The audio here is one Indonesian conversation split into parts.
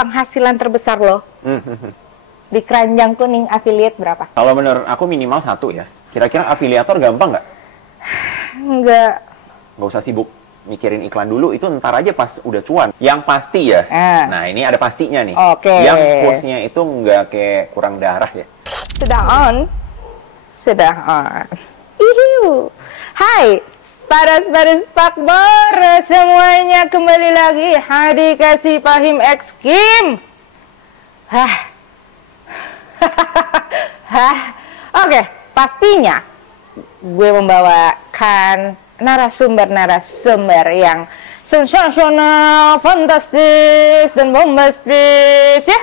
penghasilan terbesar lo di keranjang kuning affiliate berapa? Kalau menurut aku minimal 1 ya. Kira-kira afiliator gampang nggak? Enggak. Nggak usah sibuk mikirin iklan dulu, itu ntar aja pas udah cuan. Yang pasti ya, nah ini ada pastinya nih. Oke. Yang postnya itu nggak kayak kurang darah ya. Sudah on. Ihiu. Hai, Paras Pakbor semuanya, kembali lagi Hadi Kasih Fahim X Kim. Oke, pastinya gue membawakan narasumber yang sensasional, fantastis, dan bombastis ya.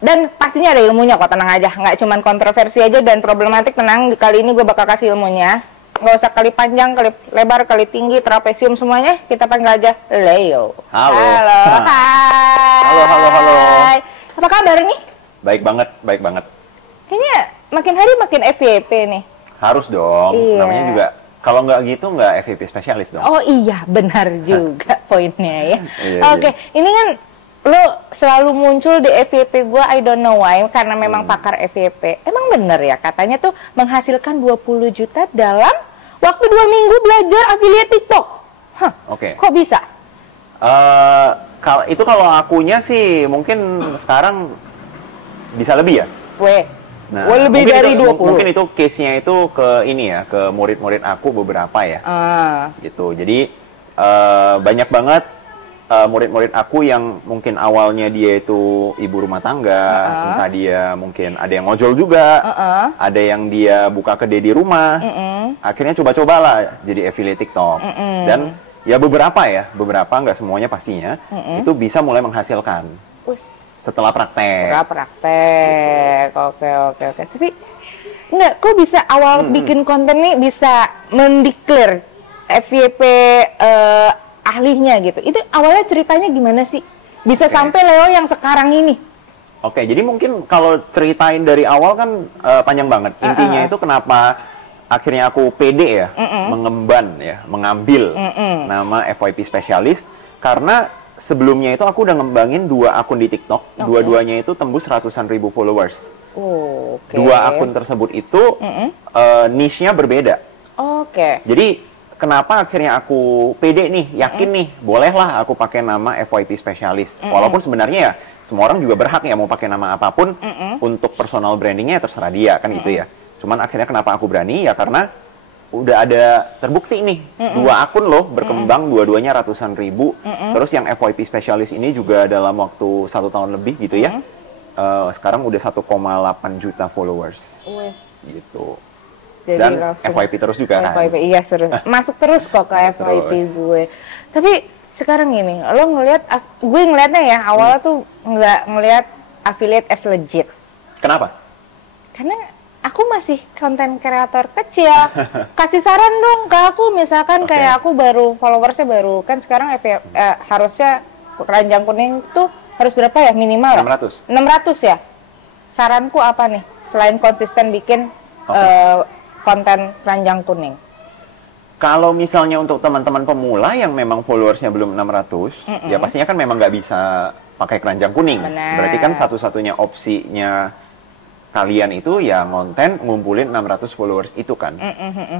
Dan pastinya ada ilmunya kok, tenang aja. Nggak cuman kontroversi aja dan problematik, tenang. Kali ini gue bakal kasih ilmunya. Nggak usah kali panjang, kali lebar, kali tinggi, trapesium semuanya. Kita panggil aja Leo. Halo. Hai. Halo. Apa kabar nih? Baik banget. Kayaknya makin hari makin FYP nih. Harus dong, Iya. namanya juga. Kalau nggak gitu, nggak FVP spesialis dong. Oh iya, benar juga poinnya ya. Iya, Oke, ini kan lo selalu muncul di FYP gue, I don't know why, karena memang pakar FYP. Emang bener ya, katanya tuh menghasilkan 20 juta dalam waktu 2 minggu belajar affiliate TikTok. Hah, Oke. kok bisa? Kalau akunya sih mungkin sekarang bisa lebih ya. Nah, lebih mungkin dari itu, 20. Mungkin itu case-nya itu ke ini ya, ke murid-murid aku beberapa ya. Gitu. Jadi banyak banget murid-murid aku yang mungkin awalnya dia itu ibu rumah tangga, entah dia mungkin ada yang ngojol juga, ada yang dia buka kedai di rumah, akhirnya coba-cobalah jadi affiliate TikTok. Dan ya beberapa nggak semuanya pastinya, itu bisa mulai menghasilkan setelah praktek. Oke. Tapi enggak, kok bisa awal bikin konten nih bisa mendeklar FYP ahlinya gitu. Itu awalnya ceritanya gimana sih? Bisa sampai Leo yang sekarang ini. Oke, jadi mungkin kalau ceritain dari awal kan panjang banget. Intinya itu kenapa akhirnya aku pede ya, mengambil nama FYP spesialis, karena sebelumnya itu aku udah ngembangin 2 akun di TikTok, dua-duanya itu tembus ratusan ribu followers. Dua akun tersebut itu niche-nya berbeda. Jadi kenapa akhirnya aku pede nih, yakin nih, bolehlah aku pakai nama FYP spesialis. Walaupun sebenarnya ya semua orang juga berhak ya mau pakai nama apapun untuk personal brandingnya, terserah dia kan gitu ya. Cuman akhirnya kenapa aku berani ya karena udah ada terbukti nih 2 akun loh berkembang, dua-duanya ratusan ribu. Terus yang FYP spesialis ini juga dalam waktu 1 tahun lebih gitu ya, sekarang udah 1,8 juta followers gitu. Jadi Dan FYP terus juga kan. FYP, iya terus masuk terus kok ke FYP gue. Tapi sekarang gini, lo ngelihat, gue ngelihatnya ya awalnya tuh nggak ngelihat affiliate as legit. Kenapa? Karena aku masih konten kreator kecil. Kasih saran dong ke aku, misalkan kayak aku baru followersnya baru, kan sekarang harusnya keranjang kuning tuh harus berapa ya minimal? 600 ya. Saranku apa nih selain konsisten bikin konten keranjang kuning? Kalau misalnya untuk teman-teman pemula yang memang followersnya belum 600, ya pastinya kan memang nggak bisa pakai keranjang kuning. Berarti kan satu-satunya opsinya kalian itu ya ngonten ngumpulin 600 followers itu kan.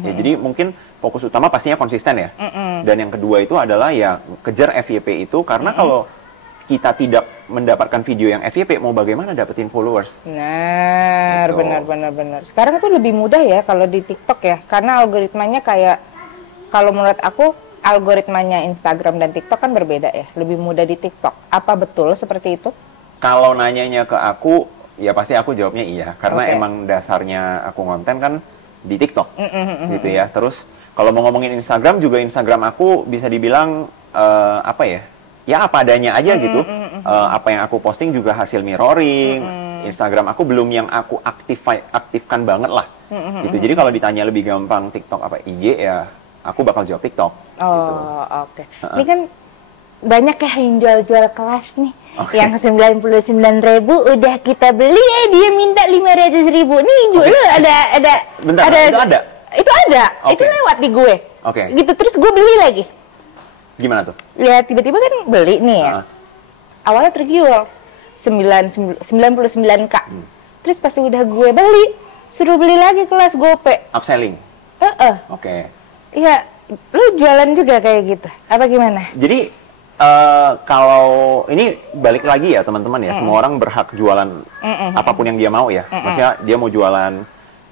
Ya, jadi mungkin fokus utama pastinya konsisten ya. Dan yang kedua itu adalah ya kejar FYP itu, karena kalau kita tidak mendapatkan video yang FYP, mau bagaimana dapetin followers? Benar. Sekarang itu lebih mudah ya kalau di TikTok ya, karena algoritmanya kayak, kalau menurut aku algoritmanya Instagram dan TikTok kan berbeda ya, lebih mudah di TikTok. Apa betul seperti itu? Kalau nanyanya ke aku, ya pasti aku jawabnya iya, karena emang dasarnya aku ngonten kan di TikTok, gitu ya. Terus kalau mau ngomongin Instagram juga, Instagram aku bisa dibilang apa ya? Ya apa adanya aja gitu. Apa yang aku posting juga hasil mirroring. Instagram aku belum yang aku aktifkan banget lah. Gitu. Jadi kalau ditanya lebih gampang TikTok apa IG, ya aku bakal jawab TikTok. Gitu. Ini kan banyak ya yang jual-jual kelas nih. Yang 99.000 udah kita beli ya, dia minta 500.000. Nih dulu ada Bentar, itu ada? Itu lewat di gue. Gitu, terus gue beli lagi. Gimana tuh? Ya tiba-tiba kan beli nih ya. Awalnya tergiur. 99K. Terus pas udah gue beli, suruh beli lagi kelas GoPay. Upselling? Oke. Iya, lu jualan juga kayak gitu? Apa gimana? Jadi, kalau ini balik lagi ya teman-teman ya, semua orang berhak jualan apapun yang dia mau ya. Maksudnya dia mau jualan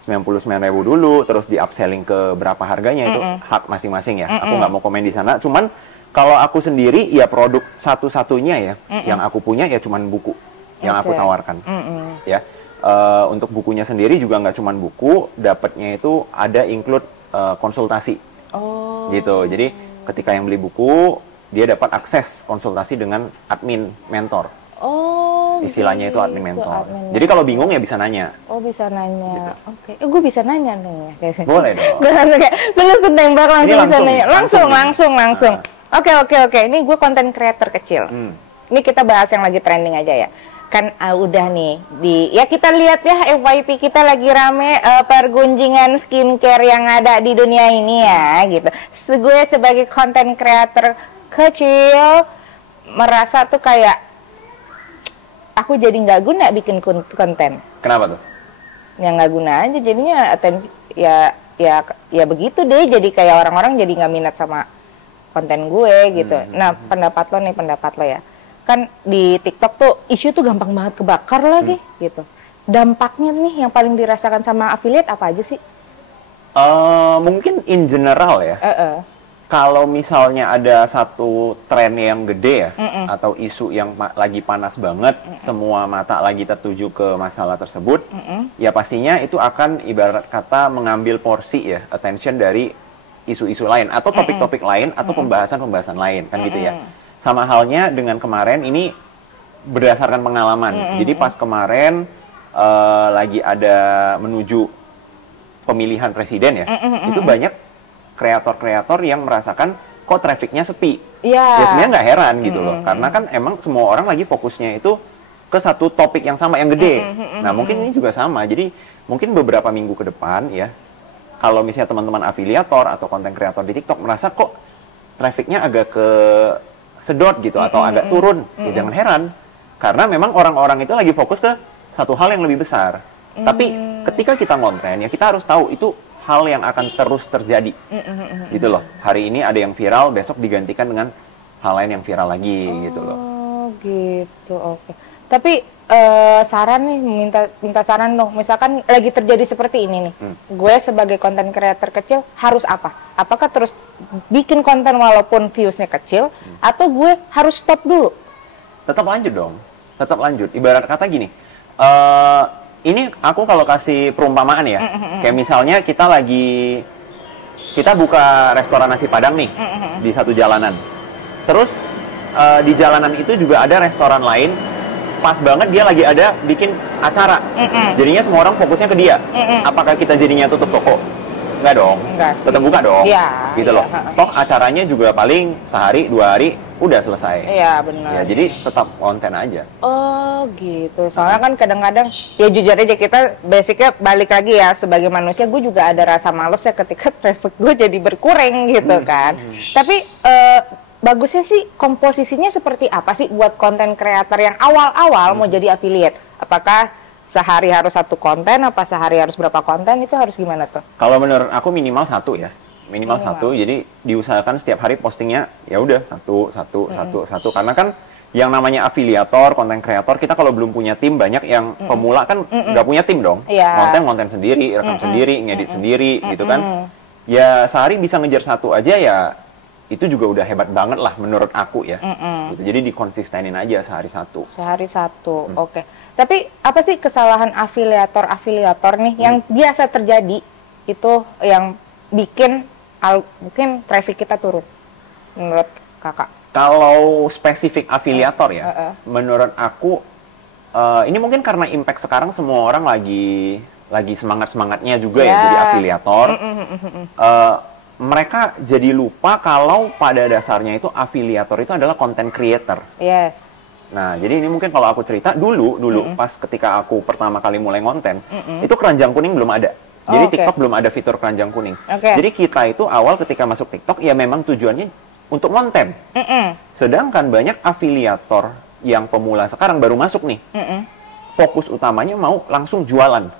99.000 dulu, terus di upselling ke berapa harganya, itu hak masing-masing ya. Aku nggak mau komen di sana, cuman kalau aku sendiri, ya produk satu-satunya ya, yang aku punya ya cuman buku yang aku tawarkan. Ya, untuk bukunya sendiri juga nggak cuman buku, dapatnya itu ada include konsultasi. Gitu. Jadi ketika yang beli buku, dia dapat akses konsultasi dengan admin mentor. Istilahnya itu admin mentor. Jadi kalau bingung ya bisa nanya. Bisa nanya. Gitu. Oke. Gue bisa nanya dong ya. Boleh dong. Gue langsung kayak, belum tembak langsung bisa nanya. Langsung. Oke. Ini gue konten creator kecil. Ini kita bahas yang lagi trending aja ya. Kan udah nih ya kita lihat ya FYP kita lagi rame pergunjingan skincare yang ada di dunia ini ya gitu. Gue sebagai konten creator kecil merasa tuh kayak aku jadi nggak guna bikin konten. Kenapa tuh? Yang nggak guna aja jadinya ya begitu deh, jadi kayak orang-orang jadi nggak minat sama konten gue gitu. Nah pendapat lo ya, kan di TikTok tuh isu tuh gampang banget kebakar lagi gitu. Dampaknya nih yang paling dirasakan sama affiliate apa aja sih? Mungkin in general ya. Kalau misalnya ada satu tren yang gede ya, atau isu yang lagi panas banget, semua mata lagi tertuju ke masalah tersebut, ya pastinya itu akan ibarat kata mengambil porsi ya, attention dari isu-isu lain, atau topik-topik lain, atau pembahasan-pembahasan lain, kan gitu ya. Sama halnya dengan kemarin, ini berdasarkan pengalaman. Jadi pas kemarin lagi ada menuju pemilihan presiden ya, itu banyak kreator-kreator yang merasakan kok trafficnya sepi. Ya sebenarnya nggak heran gitu loh, karena kan emang semua orang lagi fokusnya itu ke satu topik yang sama, yang gede. Nah mungkin ini juga sama, jadi mungkin beberapa minggu ke depan ya, kalau misalnya teman-teman afiliator atau konten kreator di TikTok merasa kok trafficnya agak ke sedot gitu, atau agak turun, ya jangan heran, karena memang orang-orang itu lagi fokus ke satu hal yang lebih besar. Tapi ketika kita ngonten ya kita harus tahu itu hal yang akan terus terjadi, gitu loh. Hari ini ada yang viral, besok digantikan dengan hal lain yang viral lagi, gitu loh. Gitu, oke. Tapi saran nih, minta saran dong. Misalkan lagi terjadi seperti ini nih, gue sebagai konten creator kecil harus apa? Apakah terus bikin konten walaupun viewsnya kecil, atau gue harus stop dulu? Tetap lanjut dong, tetap lanjut. Ibarat kata gini, ini aku kalau kasih perumpamaan ya, kayak misalnya kita buka restoran nasi Padang nih di satu jalanan. Terus di jalanan itu juga ada restoran lain, pas banget dia lagi ada bikin acara. Jadinya semua orang fokusnya ke dia. Apakah kita jadinya tutup toko? Enggak dong. Tetap buka dong. Gitu loh. Toh acaranya juga paling sehari, 2 hari udah selesai. Iya, benar. Ya, jadi tetap konten aja. Gitu. Soalnya kan kadang-kadang, ya jujur aja kita basicnya balik lagi ya, sebagai manusia gue juga ada rasa males ya ketika traffic gue jadi berkurang gitu kan. Tapi bagusnya sih komposisinya seperti apa sih buat konten kreator yang awal-awal mau jadi affiliate? Apakah sehari harus satu konten, apa sehari harus berapa konten, itu harus gimana tuh? Kalau menurut aku minimal satu ya. Minimal satu, jadi diusahakan setiap hari postingnya ya udah satu, karena kan yang namanya afiliator, konten kreator, kita kalau belum punya tim, banyak yang pemula kan nggak punya tim dong, konten sendiri, rekam sendiri, ngedit sendiri gitu kan, ya sehari bisa ngejar satu aja ya itu juga udah hebat banget lah menurut aku ya, gitu. Jadi dikonsistenin aja sehari satu. Oke. Tapi apa sih kesalahan afiliator nih yang biasa terjadi itu yang bikin mungkin traffic kita turun menurut kakak? Kalau spesifik afiliator ya, menurut aku ini mungkin karena impact sekarang semua orang lagi semangatnya juga ya jadi afiliator. Mereka jadi lupa kalau pada dasarnya itu afiliator itu adalah content creator. Yes. Nah, jadi ini mungkin kalau aku cerita dulu pas ketika aku pertama kali mulai konten, itu keranjang kuning belum ada. Jadi TikTok belum ada fitur keranjang kuning. Jadi kita itu awal ketika masuk TikTok ya memang tujuannya untuk konten. Sedangkan banyak afiliator yang pemula sekarang baru masuk nih, fokus utamanya mau langsung jualan.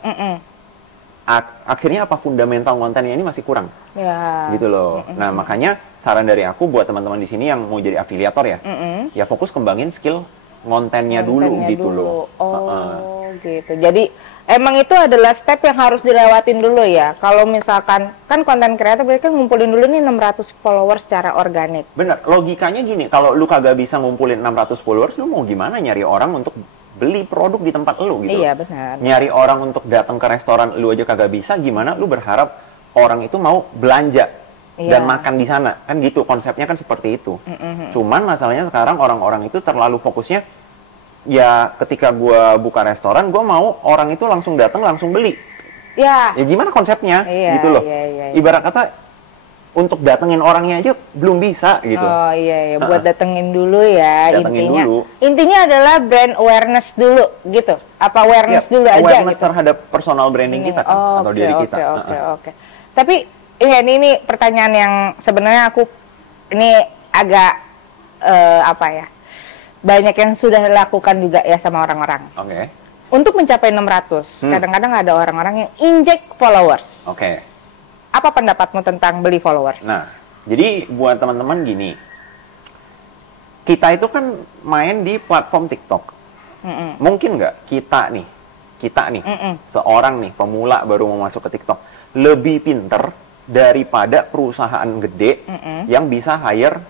Akhirnya apa, fundamental kontennya ini masih kurang, gitu loh. Nah makanya saran dari aku buat teman-teman di sini yang mau jadi afiliator ya, ya fokus kembangin skill kontennya dulu gitu loh. Gitu. Jadi emang itu adalah step yang harus dilewatin dulu ya. Kalau misalkan kan konten kreator berarti kan ngumpulin dulu nih 600 followers secara organik. Bener, logikanya gini, kalau lu kagak bisa ngumpulin 600 followers, lu mau gimana nyari orang untuk beli produk di tempat lu gitu. Iya, benar. Nyari orang untuk datang ke restoran lu aja kagak bisa, gimana lu berharap orang itu mau belanja dan makan di sana? Kan gitu, konsepnya kan seperti itu. Cuman masalahnya sekarang orang-orang itu terlalu fokusnya, ya ketika gua buka restoran, gua mau orang itu langsung datang, langsung beli. Ya gimana konsepnya? Gitu loh. Ibarat kata, untuk datengin orangnya aja belum bisa gitu. Oh iya, buat datengin dulu ya. Datengin dulu. Intinya adalah brand awareness dulu gitu. Apa awareness dulu aja awareness gitu. terhadap personal branding kita kan, atau diri kita. Oke. Tapi ini pertanyaan yang sebenarnya aku ini agak banyak yang sudah dilakukan juga ya sama orang-orang. Oke. Untuk mencapai 600, kadang-kadang ada orang-orang yang injek followers. Oke. Apa pendapatmu tentang beli followers? Nah, jadi buat teman-teman gini, kita itu kan main di platform TikTok. Mungkin nggak kita nih, seorang nih pemula baru mau masuk ke TikTok, lebih pinter daripada perusahaan gede yang bisa hire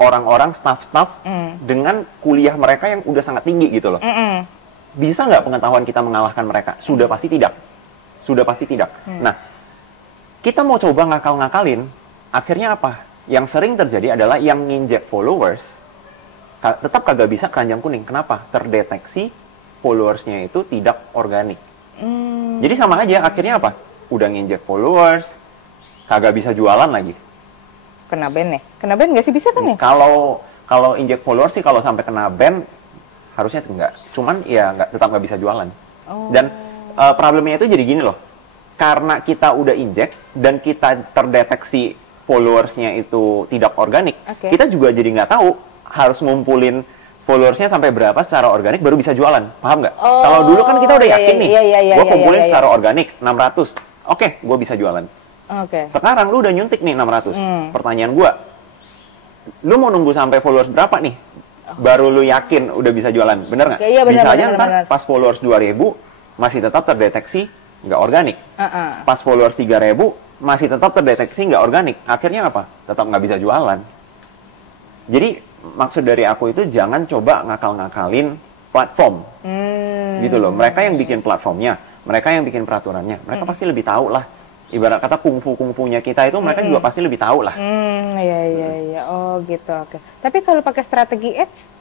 orang-orang, staff-staff dengan kuliah mereka yang udah sangat tinggi gitu loh. Bisa nggak pengetahuan kita mengalahkan mereka? Sudah pasti tidak. Nah, kita mau coba ngakal-ngakalin, akhirnya apa? Yang sering terjadi adalah yang nginjek followers, tetap kagak bisa keranjang kuning. Kenapa? Terdeteksi followersnya itu tidak organik. Jadi sama aja, akhirnya apa? Udah nginjek followers, kagak bisa jualan lagi. Kena ban ya? Kena ban nggak sih? Bisa kan ya? Kalau injek followers sih, kalau sampai kena ban, harusnya enggak. Cuman ya tetap nggak bisa jualan. Dan problemnya itu jadi gini loh. Karena kita udah injek dan kita terdeteksi followersnya itu tidak organik, kita juga jadi nggak tahu harus ngumpulin followersnya sampai berapa secara organik baru bisa jualan. Paham nggak? Kalau dulu kan kita udah yakin nih, gue kumpulin secara organik 600, oke, gue bisa jualan. Sekarang lu udah nyuntik nih 600. Pertanyaan gue, lu mau nunggu sampai followers berapa nih? Baru lu yakin udah bisa jualan, bener nggak? Bisa aja ntar pas followers 2000 masih tetap terdeteksi nggak organik. Pas followers 3000 masih tetap terdeteksi nggak organik. Akhirnya apa? Tetap nggak bisa jualan. Jadi maksud dari aku itu jangan coba ngakal-ngakalin platform. Gitu loh. Mereka yang bikin platformnya, mereka yang bikin peraturannya, mereka pasti lebih tahu lah. Ibarat kata kungfu-kungfunya kita itu mereka juga pasti lebih tahu lah. Iya. Oh gitu, oke. Tapi kalau pakai strategi ads,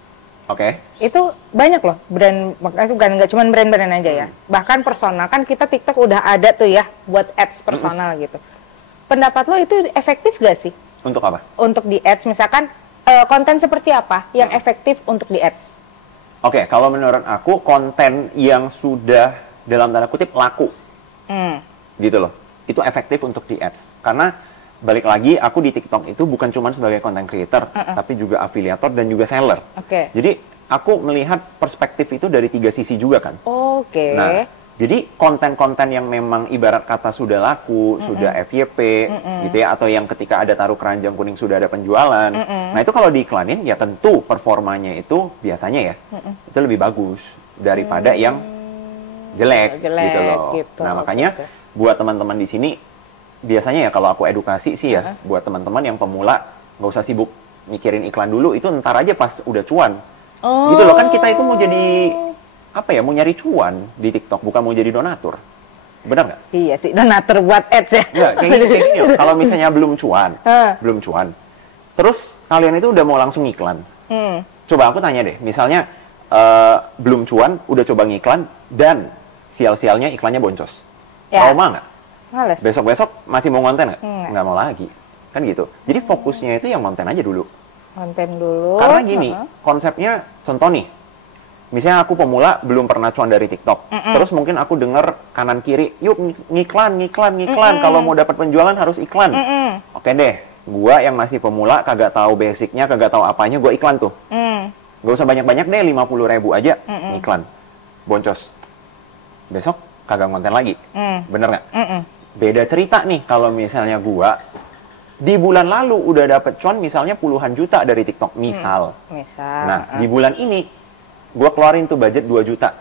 itu banyak loh brand, bukan nggak cuma brand-brand aja ya, bahkan personal kan kita TikTok udah ada tuh ya buat ads personal gitu. Pendapat lo itu efektif gak sih? Untuk apa? Untuk di ads misalkan konten seperti apa yang efektif untuk di ads? Kalau menurut aku konten yang sudah dalam tanda kutip laku, gitu loh, itu efektif untuk di ads. Karena balik lagi, aku di TikTok itu bukan cuma sebagai content creator, tapi juga afiliator dan juga seller. Jadi aku melihat perspektif itu dari 3 sisi juga kan. Nah, jadi konten-konten yang memang ibarat kata sudah laku, sudah FYP, gitu ya, atau yang ketika ada taruh keranjang kuning sudah ada penjualan. Nah itu kalau diiklanin, ya tentu performanya itu biasanya ya, itu lebih bagus daripada yang jelek gitu loh. Nah makanya buat teman-teman di sini, biasanya ya kalau aku edukasi sih ya, buat teman-teman yang pemula, nggak usah sibuk mikirin iklan dulu, itu ntar aja pas udah cuan. Gitu loh, kan kita itu mau jadi, mau nyari cuan di TikTok, bukan mau jadi donatur. Benar nggak? Iya sih, donatur buat ads ya. Ya, kayak gini loh, kalau misalnya belum cuan, terus kalian itu udah mau langsung iklan. Coba aku tanya deh, misalnya belum cuan, udah coba ngiklan, dan sial-sialnya iklannya boncos. Mau nggak? Males. Besok-besok masih mau konten nggak? Nggak mau lagi. Kan gitu. Jadi fokusnya itu yang konten aja dulu. Konten dulu. Karena gini, konsepnya, contoh nih, misalnya aku pemula belum pernah cuan dari TikTok. Terus mungkin aku denger kanan kiri, yuk ngiklan. Kalau mau dapat penjualan harus iklan. Oke deh, gua yang masih pemula, kagak tahu basicnya, kagak tahu apanya, gua iklan tuh. Nggak usah banyak-banyak deh, 50.000 aja iklan. Boncos. Besok kagak konten lagi. Bener nggak? Beda cerita nih kalau misalnya gua di bulan lalu udah dapet cuan misalnya puluhan juta dari TikTok, misal. Nah, di bulan ini gua keluarin tuh budget 2 juta.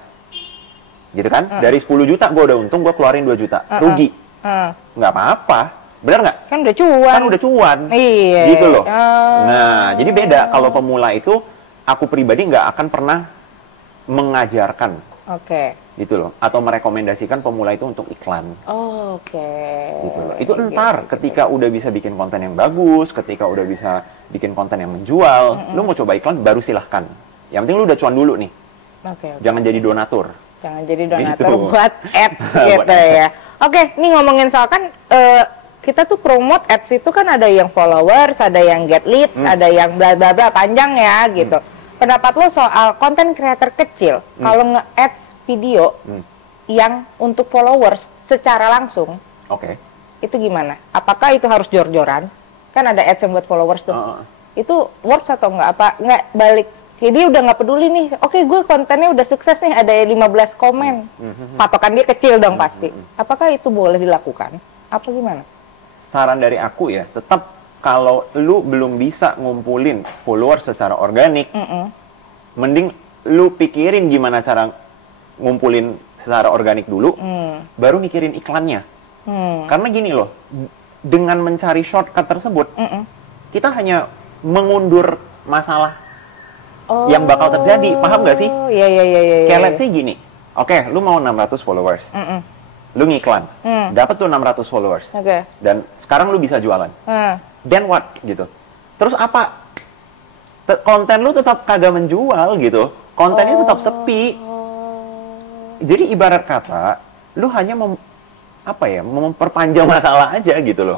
Gitu kan? Dari 10 juta gua udah untung, gua keluarin 2 juta. Rugi. Nggak apa-apa. Bener nggak? Kan udah cuan. Kan udah cuan. Iya. Gitu loh. Nah, jadi beda. Kalau pemula itu, aku pribadi nggak akan pernah mengajarkan. Gitu loh. Atau merekomendasikan pemula itu untuk iklan. Gitu loh. Itu ntar ketika udah bisa bikin konten yang bagus, ketika udah bisa bikin konten yang menjual, lu mau coba iklan, baru silahkan. Yang penting lu udah cuan dulu nih. Jangan jadi donatur. Jangan jadi donatur buat ads gitu ya. Nih ngomongin soal kan kita tuh promote ads itu kan ada yang followers, ada yang get leads, ada yang bla bla bla panjang ya gitu. Pendapat lo soal konten creator kecil kalau nge-ads video yang untuk followers secara langsung, itu gimana? Apakah itu harus jor-joran? Kan ada ads yang buat followers tuh. Itu works atau nggak? Apa nggak balik? Jadi udah nggak peduli nih. Gue kontennya udah sukses nih, ada 15 komen. Patokan dia kecil dong pasti. Apakah itu boleh dilakukan? Apa gimana? Saran dari aku ya, tetap kalau lu belum bisa ngumpulin followers secara organik, mending lu pikirin gimana cara ngumpulin secara organik dulu, baru mikirin iklannya. Karena gini loh, dengan mencari shortcut tersebut, kita hanya mengundur masalah yang bakal terjadi. Paham nggak sih? Iya. Kayak let's say gini, oke, lu mau 600 followers. Lu ngiklan, dapat tuh 600 followers. Dan sekarang lu bisa jualan. Then what? Gitu. Terus apa? Konten lu tetap kagak menjual gitu. Kontennya tetap sepi. Jadi ibarat kata, lu hanya memperpanjang masalah aja gitu loh.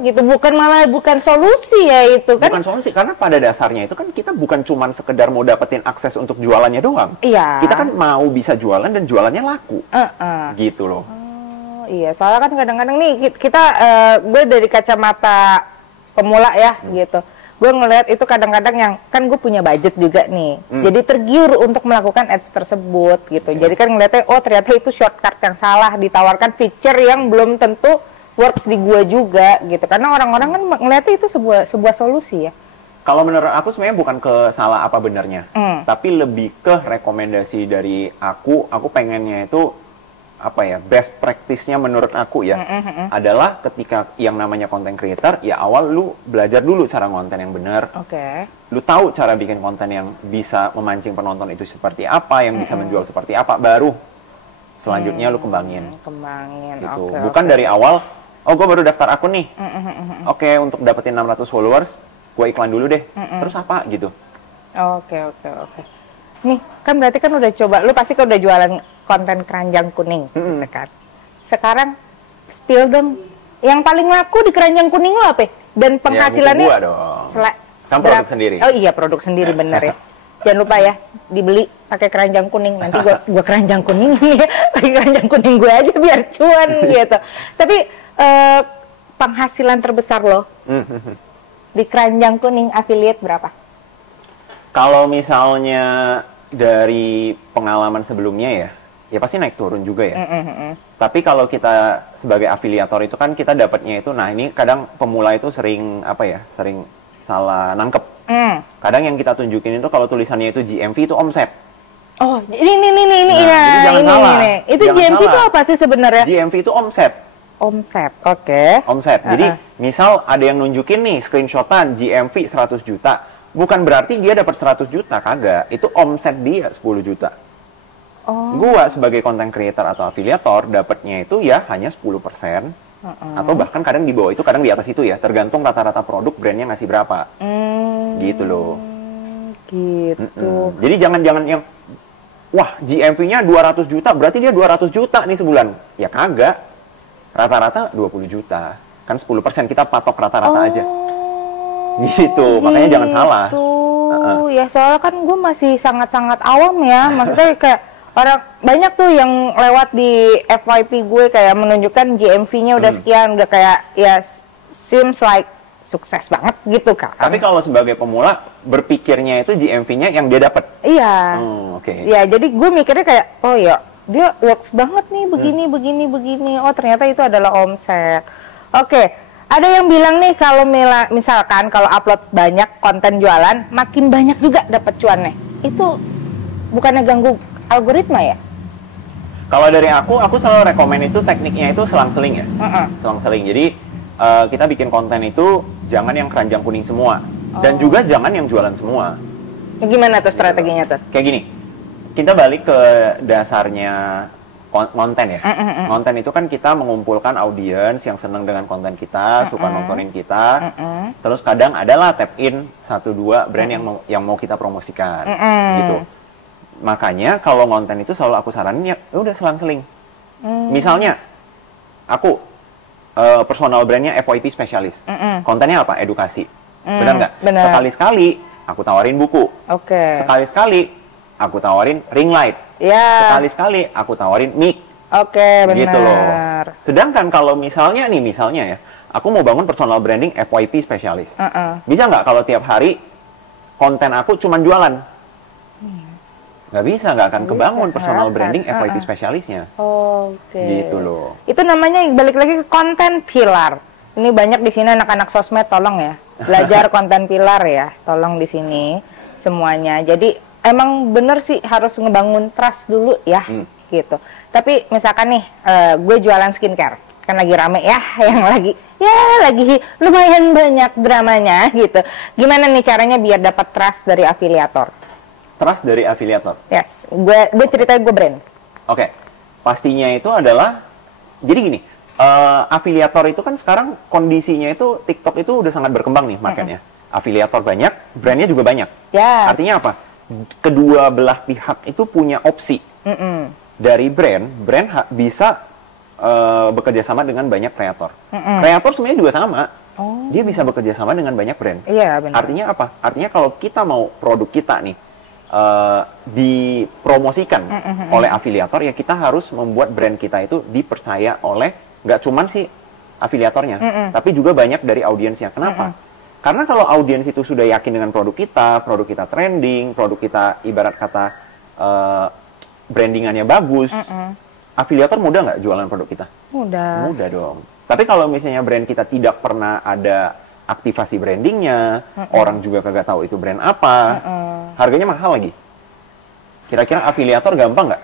Gitu, bukan solusi ya itu kan? Bukan solusi, karena pada dasarnya itu kan kita bukan cuman sekedar mau dapetin akses untuk jualannya doang. Iya. Kita kan mau bisa jualan dan jualannya laku. Gitu loh. Iya, soalnya kan kadang-kadang nih kita, gue dari kacamata pemula ya gitu. Gue ngelihat itu kadang-kadang yang, kan gue punya budget juga nih. Jadi tergiur untuk melakukan ads tersebut gitu. Jadi kan ngeliatnya, ternyata itu shortcut yang salah, ditawarkan feature yang belum tentu works di gue juga gitu. Karena orang-orang kan ngeliatnya itu sebuah solusi ya. Kalau menurut aku sebenarnya bukan ke salah apa benernya, tapi lebih ke rekomendasi dari aku pengennya itu best practice-nya menurut aku ya, adalah ketika yang namanya content creator, ya awal lu belajar dulu cara ngonten yang benar. Lu tahu cara bikin konten yang bisa memancing penonton itu seperti apa, yang bisa menjual seperti apa, baru selanjutnya lu kembangin. Gitu. Bukan dari awal, gue baru daftar akun nih. Untuk dapetin 600 followers, gue iklan dulu deh. Terus apa gitu. Oke. Nih, kan berarti kan udah coba, lu pasti kan udah jualan konten keranjang kuning, gitu kan. Sekarang, spill dong, yang paling laku di keranjang kuning lo apa? Dan penghasilannya... Ya, dong. Kan produk sendiri. Oh iya, produk sendiri, bener ya. Jangan lupa ya, dibeli pakai keranjang kuning. Nanti gua keranjang kuning, pakai keranjang kuning gue aja biar cuan gitu. Tapi, penghasilan terbesar lo di keranjang kuning affiliate berapa? Kalau misalnya dari pengalaman sebelumnya ya pasti naik turun juga ya. Tapi kalau kita sebagai afiliator itu kan kita dapatnya itu, nah ini kadang pemula itu sering salah nangkep. Kadang yang kita tunjukin itu kalau tulisannya itu GMV itu omset. Oh, ini. Jangan salah. Itu GMV itu apa sih sebenarnya? GMV itu omset. Omset, oke. Omset. Jadi misal ada yang nunjukin nih screenshotan GMV 100 juta. Bukan berarti dia dapat 100 juta, kagak. Itu omset dia 10 juta. Gua sebagai content creator atau afiliator dapatnya itu ya hanya 10%. Atau bahkan kadang di bawah itu, kadang di atas itu ya. Tergantung rata-rata produk brandnya ngasih berapa. Gitu loh. Gitu. Jadi jangan yang wah, GMV-nya 200 juta, berarti dia 200 juta nih sebulan. Ya kagak. Rata-rata 20 juta. Kan 10%, kita patok rata-rata aja. Gitu, makanya jangan salah. Ya soalnya kan gue masih sangat-sangat awam ya. Maksudnya kayak orang banyak tuh yang lewat di FYP gue kayak menunjukkan GMV-nya udah sekian, udah kayak ya seems like sukses banget gitu kan. Tapi kalau sebagai pemula berpikirnya itu GMV-nya yang dia dapat. Iya. Oke. Ya, jadi gue mikirnya kayak, oh ya, dia works banget nih begini. Oh, ternyata itu adalah omset. Oke. Ada yang bilang nih kalau misalkan kalau upload banyak konten jualan, makin banyak juga dapat cuannya. Itu bukannya ganggu algoritma ya? Kalau dari aku selalu rekomen itu tekniknya itu selang-seling ya. Selang-seling. Jadi kita bikin konten itu jangan yang keranjang kuning semua. Dan juga jangan yang jualan semua. Gimana tuh strateginya tuh? Kayak gini, kita balik ke dasarnya konten ya. Konten itu kan kita mengumpulkan audiens yang senang dengan konten kita, suka nontonin kita. Terus kadang adalah tap in 1-2 brand yang mau kita promosikan. Gitu. Makanya kalau konten itu selalu aku saranin ya udah selang-seling. Misalnya aku personal brandnya FYP spesialis. Kontennya apa? Edukasi. Benar nggak? Benar. Sekali-sekali aku tawarin buku. Oke. Sekali-sekali aku tawarin ring light. Ya. Sekali-sekali aku tawarin mic. Oke, benar. Gitu loh. Sedangkan kalau misalnya ya, aku mau bangun personal branding FYP spesialis. Bisa nggak kalau tiap hari konten aku cuma jualan? Nggak bisa, nggak akan kebangun personal branding FYP spesialisnya. Oke. Gitu loh. Itu namanya balik lagi ke konten pilar. Ini banyak di sini anak-anak sosmed, tolong ya. Belajar konten pilar ya, tolong di sini semuanya. Jadi emang bener sih harus ngebangun trust dulu ya, gitu. Tapi misalkan nih, gue jualan skincare, kan lagi rame ya, yang lagi lumayan banyak dramanya gitu. Gimana nih caranya biar dapat trust dari afiliator? Trust dari afiliator. Yes, gue ceritain gue brand. Oke, pastinya itu adalah, jadi gini, afiliator itu kan sekarang kondisinya itu TikTok itu udah sangat berkembang nih marketnya. Afiliator banyak, brandnya juga banyak. Yes. Artinya apa? Kedua belah pihak itu punya opsi. Dari brand bisa bekerja sama dengan banyak kreator. Kreator sebenarnya juga sama. Dia bisa bekerja sama dengan banyak brand. Iya, benar. Artinya apa? Artinya kalau kita mau produk kita nih dipromosikan oleh afiliator, ya kita harus membuat brand kita itu dipercaya oleh nggak cuman si afiliatornya, tapi juga banyak dari audiensnya. Kenapa? Karena kalau audiens itu sudah yakin dengan produk kita trending, produk kita ibarat kata brandingannya bagus, afiliator mudah nggak jualan produk kita? Mudah. Mudah dong. Tapi kalau misalnya brand kita tidak pernah ada aktivasi brandingnya, orang juga kagak tahu itu brand apa, harganya mahal lagi. Kira-kira afiliator gampang nggak?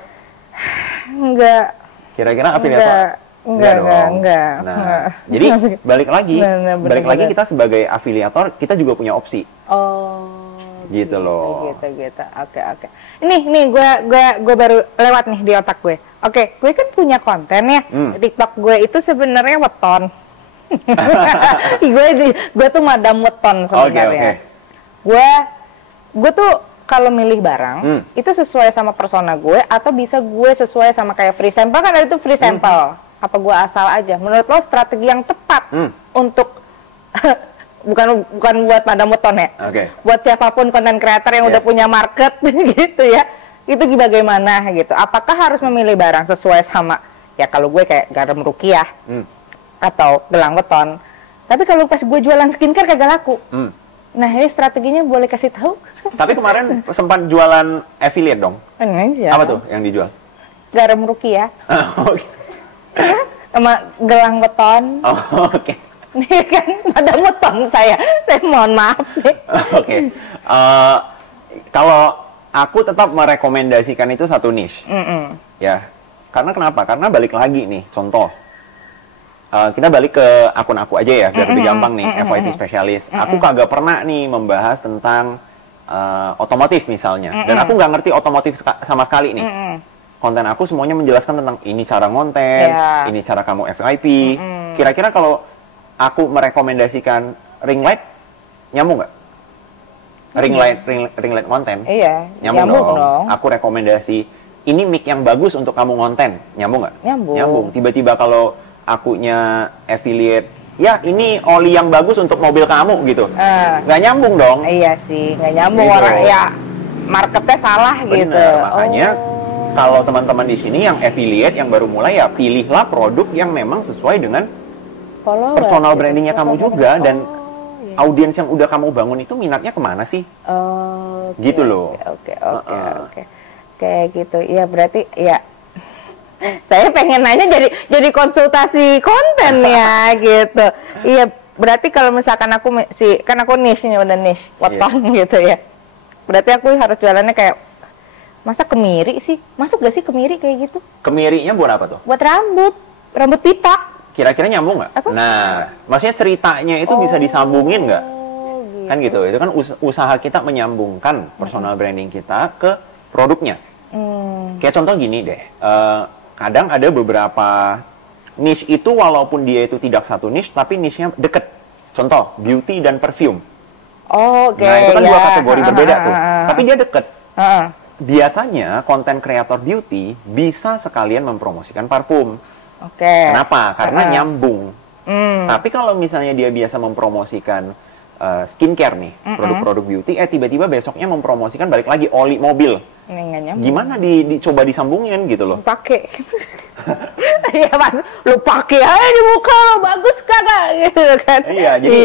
Enggak. Kira-kira afiliator? Enggak. Nah, jadi balik lagi kita sebagai afiliator, kita juga punya opsi. Gitu loh. Gitu. Oke. Nih, gue baru lewat nih di otak gue. Oke, gue kan punya konten ya. TikTok gue itu sebenarnya weton. gue tuh madam weton sebenarnya. Gue tuh kalau milih barang itu sesuai sama persona gue atau bisa gue sesuai sama kayak free sample, kan ada itu free sample. Apa gue asal aja? Menurut lo strategi yang tepat untuk bukan buat madam weton ya? Buat siapapun konten creator yang udah punya market gitu ya. Itu bagaimana gitu? Apakah harus memilih barang sesuai sama ya, kalau gue kayak garam rukiah atau gelang weton. Tapi kalau pas gue jualan skincare kagak laku. Nah, ini strateginya boleh kasih tahu? Tapi kemarin sempat jualan affiliate dong. Iya. Apa tuh yang dijual? Garam rukiah. Sama gelang weton. Oke. Nih kan pada weton saya mohon maaf nih. Kalau aku tetap merekomendasikan itu satu niche. Ya. Karena kenapa? Karena balik lagi nih, contoh. Kita balik ke akun aku aja ya, biar lebih gampang nih, FYP spesialis. Aku kagak pernah nih membahas tentang otomotif misalnya. Dan aku nggak ngerti otomotif sama sekali nih. Konten aku semuanya menjelaskan tentang ini cara ngonten, ini cara kamu FYP. Kira-kira kalau aku merekomendasikan ring light, nyambung nggak? Ring light konten? Iya, nyambung dong. Aku rekomendasi, ini mic yang bagus untuk kamu ngonten, nyambung nggak? Nyambung. Tiba-tiba kalau akunya affiliate, ya ini oli yang bagus untuk mobil kamu gitu, nggak nyambung dong. Iya sih, nggak nyambung gitu. Orang ya marketnya salah. Bener, gitu. Makanya kalau teman-teman di sini yang affiliate yang baru mulai, ya pilihlah produk yang memang sesuai dengan personal brandingnya kamu juga, dan audiens yang udah kamu bangun itu minatnya kemana sih? Oh, gitu loh. Oke. Kayak gitu. Ya berarti ya saya pengen nanya jadi konsultasi konten ya gitu. Iya, berarti kalau misalkan kan aku niche-nya udah niche, weton gitu ya. Berarti aku harus jualannya kayak masa kemiri sih? Masuk gak sih kemiri kayak gitu? Kemirinya buat apa tuh? Buat rambut pitak. Kira-kira nyambung nggak? Nah, maksudnya ceritanya itu bisa disambungin nggak? Gitu. Kan gitu, itu kan usaha kita menyambungkan personal branding kita ke produknya. Kayak contoh gini deh, kadang ada beberapa niche itu walaupun dia itu tidak satu niche, tapi niche-nya deket. Contoh, beauty dan perfume. Oke. Nah, itu kan dua kategori berbeda tuh, tapi dia deket. Biasanya konten kreator beauty bisa sekalian mempromosikan parfum. Oke. Kenapa? Karena nyambung. Tapi kalau misalnya dia biasa mempromosikan skincare nih, produk-produk beauty, tiba-tiba besoknya mempromosikan balik lagi oli mobil. Gimana dicoba disambungin gitu loh? Pakai. Iya mas, lu pakai aja di muka lo, bagus kakak gitu kan? Iya, jadi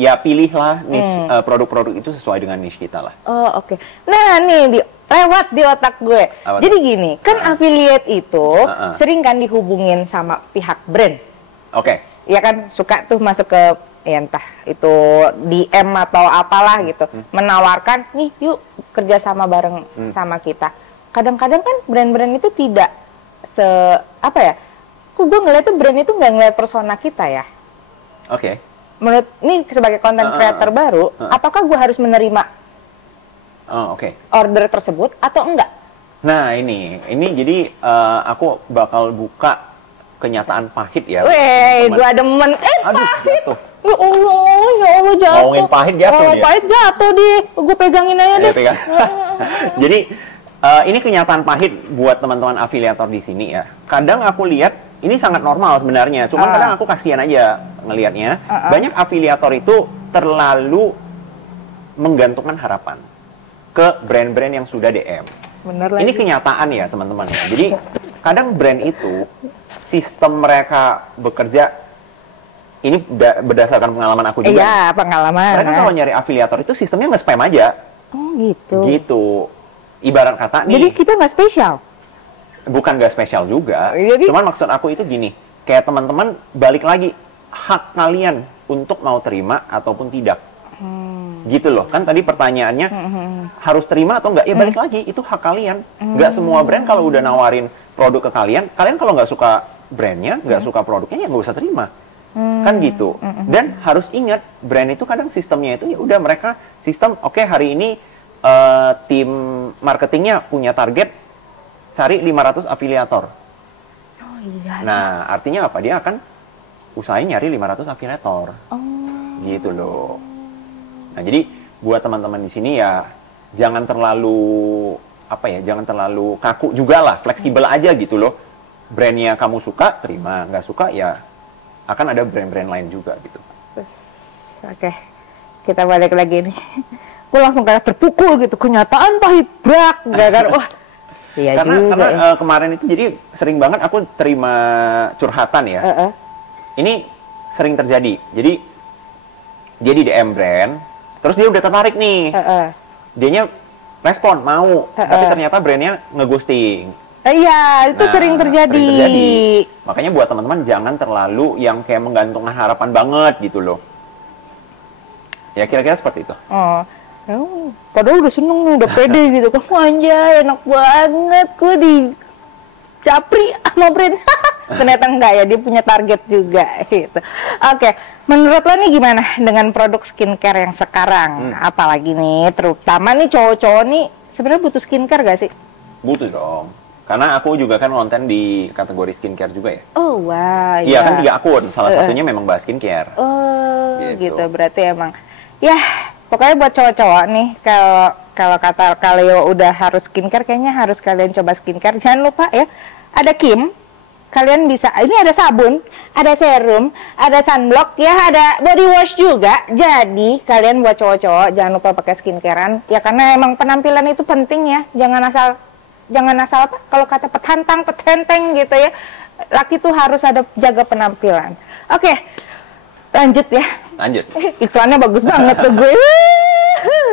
ya pilihlah niche produk-produk itu sesuai dengan niche kita lah. Oh oke. Nah nih lewat di otak gue. Jadi gini, kan affiliate itu sering kan dihubungin sama pihak brand. Oke. Ya kan suka tuh masuk ke ya entah itu DM atau apalah gitu, menawarkan nih yuk kerja sama bareng sama kita. Kadang-kadang kan brand-brand itu tidak apa ya? Kok gue ngeliat tuh brand itu nggak ngeliat persona kita ya. Oke. Menurut ini sebagai content creator baru, apakah gue harus menerima order tersebut atau enggak? Nah ini jadi aku bakal buka kenyataan pahit ya. Weh, gua demen. Pahit. Jatuh. Ya Allah jatuh. Ngomongin pahit jatuh dia. Pahit jatuh di. Gue pegangin aja deh. Pegang. Jadi ini kenyataan pahit buat teman-teman afiliator di sini ya. Kadang aku lihat ini sangat normal sebenarnya. Cuma kadang aku kasihan aja ngelihatnya. Banyak afiliator itu terlalu menggantungkan harapan ke brand-brand yang sudah DM. Bener lagi. Ini kenyataan ya teman-teman ya. Jadi kadang brand itu sistem mereka bekerja ini berdasarkan pengalaman aku juga. Iya, pengalaman. Mereka kalau nyari afiliator itu sistemnya nge-spam aja. Oh gitu. Gitu. Ibarat kata nih. Jadi kita nggak spesial. Bukan nggak spesial juga. Cuman maksud aku itu gini. Kayak teman-teman balik lagi hak kalian untuk mau terima ataupun tidak. Gitu loh. Kan tadi pertanyaannya harus terima atau enggak? Ya balik lagi, itu hak kalian. Nggak semua brand kalau udah nawarin produk ke kalian kalau nggak suka brandnya, nggak suka produknya, ya nggak usah terima. Kan gitu. Dan harus ingat, brand itu kadang sistemnya itu ya udah mereka sistem, oke, hari ini tim marketingnya punya target cari 500 afiliator. Oh iya. Nah, artinya apa? Dia akan usahain nyari 500 afiliator. Gitu loh. Nah, jadi buat teman-teman di sini ya jangan terlalu jangan terlalu kaku juga lah, fleksibel aja gitu loh. Brandnya kamu suka, terima. Nggak suka ya akan ada brand-brand lain juga gitu. Oke, kita balik lagi nih. Gue langsung kayak terpukul gitu, kenyataan pahit brak, kan? Wah, iya karena kemarin itu jadi sering banget aku terima curhatan ya. Ini sering terjadi. Jadi dia di DM brand, terus dia udah tertarik nih. Dianya respon mau, tapi ternyata brandnya ngeghosting. Iya, itu sering terjadi. Makanya buat teman-teman jangan terlalu yang kayak menggantungkan harapan banget gitu loh. Ya kira-kira seperti itu. Padahal udah seneng nih, udah pede gitu. Kamu anjay, enak banget. Gue di capri sama brand. Ternyata enggak ya, dia punya target juga gitu. Oke, menurut lo nih gimana dengan produk skincare yang sekarang? Apalagi nih, terutama nih cowok-cowok nih sebenarnya butuh skincare gak sih? Butuh dong. Karena aku juga kan konten di kategori skincare juga ya. Oh wah. Iya kan 3 akun, salah satunya memang bahas skincare. Oh gitu. Berarti emang ya pokoknya buat cowok-cowok nih kalau kata kalian udah harus skincare, kayaknya harus kalian coba skincare. Jangan lupa ya, ada Kim. Kalian bisa, ini ada sabun, ada serum, ada sunblock, ya ada body wash juga. Jadi kalian buat cowok-cowok jangan lupa pakai skincarean ya, karena emang penampilan itu penting ya. Jangan asal apa? Kalau kata petenteng gitu ya. Laki tuh harus ada jaga penampilan. Oke, lanjut ya. Lanjut. Iklannya bagus banget tuh gue.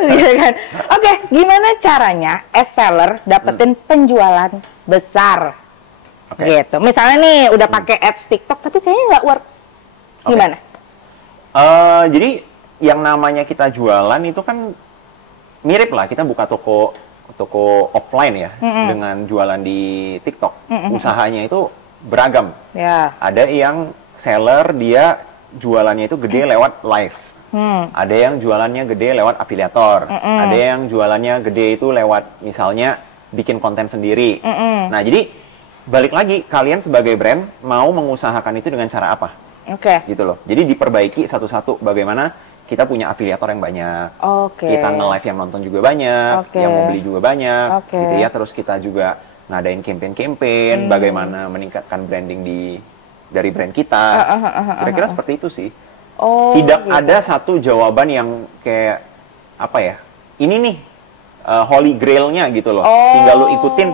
Gitu kan. Oke, gimana caranya seller dapetin penjualan besar? Gitu. Misalnya nih udah pakai ads TikTok tapi kayaknya nggak works. Gimana? Jadi yang namanya kita jualan itu kan mirip lah, kita buka toko offline ya dengan jualan di TikTok. Usahanya itu beragam. Ada yang seller dia jualannya itu gede lewat live. Ada yang jualannya gede lewat afiliator. Ada yang jualannya gede itu lewat misalnya bikin konten sendiri. Nah, jadi balik lagi, kalian sebagai brand mau mengusahakan itu dengan cara apa? Gitu loh. Jadi diperbaiki satu-satu, bagaimana kita punya afiliator yang banyak, kita nge-live yang nonton juga banyak, yang mau beli juga banyak, gitu ya. Terus kita juga ngadain campaign-campaign, bagaimana meningkatkan branding dari brand kita. Kira-kira seperti itu sih. Tidak ada satu jawaban yang kayak apa ya? Ini nih holy grail-nya gitu loh. Tinggal lo ikutin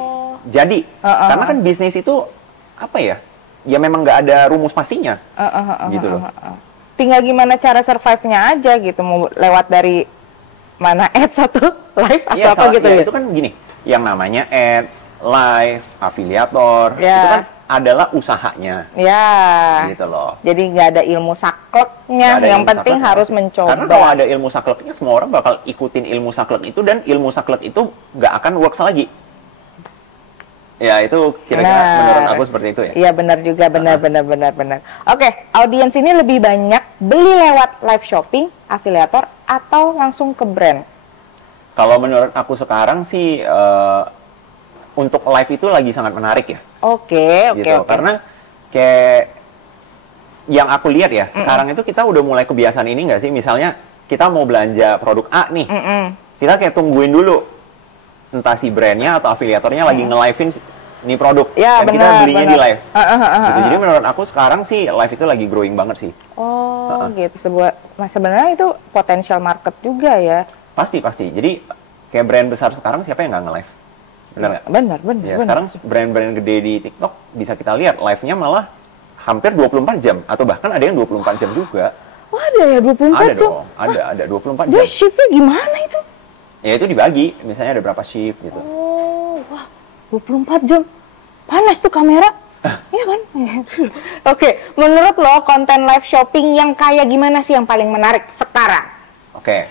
jadi. Karena kan bisnis itu apa ya? Ya memang nggak ada rumus pastinya. Gitu loh. Tinggal gimana cara survive-nya aja gitu, mau lewat dari mana ads atau live atau apa gitu ya. Itu kan gini, yang namanya ads, live, afiliator, itu kan adalah usahanya. Gitu loh. Jadi nggak ada ilmu sakleknya, yang penting harus mencoba. Karena kalau ada ilmu sakleknya, semua orang bakal ikutin ilmu saklek itu, dan ilmu saklek itu nggak akan works lagi. Ya, itu kira-kira menurut aku seperti itu ya. Iya, benar juga, benar. Oke, audiens ini lebih banyak beli lewat live shopping, afiliator, atau langsung ke brand? Kalau menurut aku sekarang sih, untuk live itu lagi sangat menarik ya. Oke. Karena kayak yang aku lihat ya, sekarang itu kita udah mulai kebiasaan ini nggak sih? Misalnya kita mau belanja produk A nih, kita kayak tungguin dulu, entah si brandnya atau afiliatornya lagi nge-live-in nih produk, dan kita belinya di live. Gitu. Jadi menurut aku sekarang sih live itu lagi growing banget sih. Gitu. Sebenarnya itu potensial market juga ya. Pasti. Jadi kayak brand besar sekarang siapa yang nggak nge-live? Benar nggak? Benar. Ya, sekarang brand-brand gede di TikTok bisa kita lihat live-nya malah hampir 24 jam atau bahkan ada yang 24 jam juga. Ada ya 24 jam? Ada 24 jam. Dia shift-nya gimana itu? Ya itu dibagi, misalnya ada berapa shift gitu. Wah, 24 jam. Panas tuh kamera. Iya kan? Oke, menurut lo konten live shopping yang kayak gimana sih yang paling menarik sekarang? Oke.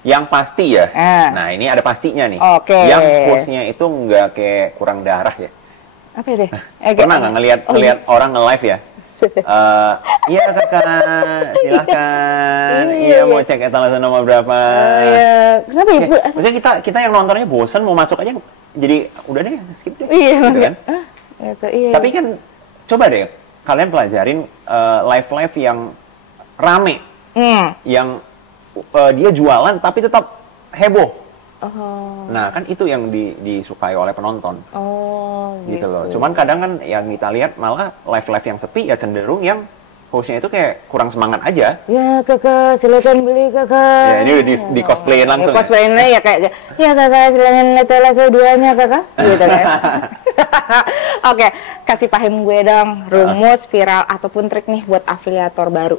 Yang pasti ya. Nah, ini ada pastinya nih. Yang postnya itu nggak kayak kurang darah ya. Apa deh? Pernah nggak ngelihat orang nge-live ya? Iya kakak, silahkan. Iya mau cek etalase nomor berapa? Kenapa ibu? Maksudnya kita yang nontonnya bosan, mau masuk aja jadi udah deh skip deh. Gitu kan? Tapi kan coba deh kalian pelajarin live yang rame, yang dia jualan tapi tetap heboh. Nah kan itu yang disukai oleh penonton. Gitu loh. Cuman kadang kan yang kita lihat malah live yang sepi ya cenderung yang hostnya itu kayak kurang semangat aja. Ya kakak silakan beli kakak. Ya ini udah di cosplayin langsung. Cosplayin ya kayak ya kakak silakan etalase duanya kakak. Gitu kan. Oke, kasih paham gue dong rumus viral ataupun trik nih buat afiliator baru.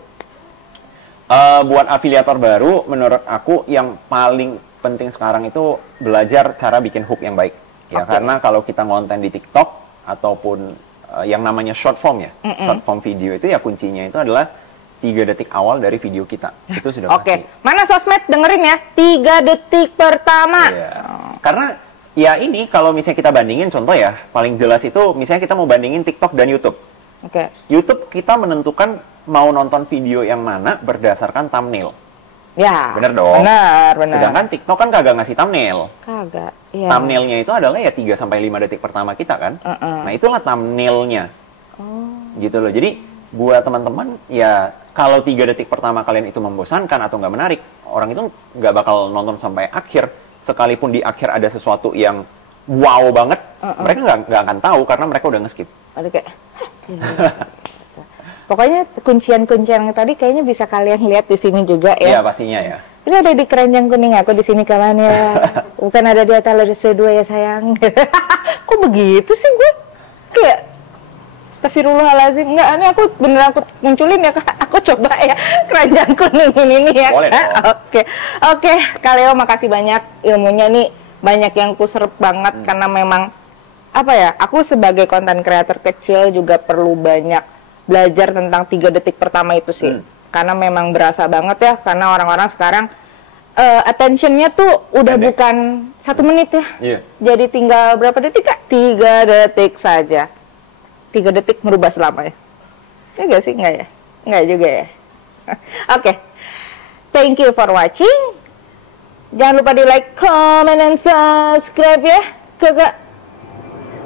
Buat afiliator baru menurut aku yang paling penting sekarang itu belajar cara bikin hook yang baik. Ya, karena kalau kita ngonten di TikTok ataupun yang namanya short form ya, short form video itu ya kuncinya itu adalah 3 detik awal dari video kita. Itu sudah pasti. Mana sosmed dengerin ya, 3 detik pertama. Karena ya ini kalau misalnya kita bandingin contoh ya, paling jelas itu misalnya kita mau bandingin TikTok dan YouTube. YouTube kita menentukan mau nonton video yang mana berdasarkan thumbnail. Ya, bener dong. Benar. Sedangkan TikTok kan kagak ngasih thumbnail. Kagak. Thumbnailnya itu adalah ya 3 sampai 5 detik pertama kita kan. Nah, itulah thumbnailnya. Gitu loh. Jadi buat teman-teman ya kalau 3 detik pertama kalian itu membosankan atau nggak menarik, orang itu nggak bakal nonton sampai akhir. Sekalipun di akhir ada sesuatu yang wow banget, mereka nggak akan tahu karena mereka udah nge-skip. Pokoknya kuncian-kuncian tadi kayaknya bisa kalian lihat di sini juga ya. Iya, pastinya ya. Ini ada di keranjang kuning aku di sini kawan ya. Bukan ada di etalase 2 ya sayang. Kok begitu sih gue? Kayak Astagfirullahaladzim. Enggak, ini aku beneran aku munculin ya, Kak. Aku coba ya keranjang kuning ini ya. Boleh dong. Oke, Kak Leo, makasih banyak ilmunya nih. Banyak yang ku serap banget karena memang apa ya? Aku sebagai konten kreator kecil juga perlu banyak belajar tentang 3 detik pertama itu sih. Karena memang berasa banget ya, karena orang-orang sekarang attention-nya tuh udah bukan 1 menit ya. Jadi tinggal berapa detik, Kak? 3 detik saja. 3 detik merubah selamanya. Ya gak sih? Enggak ya? Enggak juga ya? Oke. Thank you for watching. Jangan lupa di like, comment, dan subscribe ya, Kakak.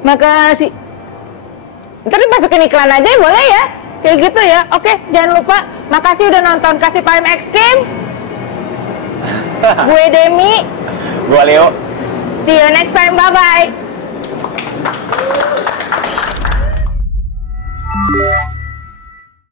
Makasih. Ntar dimasukin iklan aja boleh ya? Kayak gitu ya. Oke, jangan lupa. Makasih udah nonton Kasih Payung X Game. Gue Demi. Gue Leo. See you next time. Bye-bye.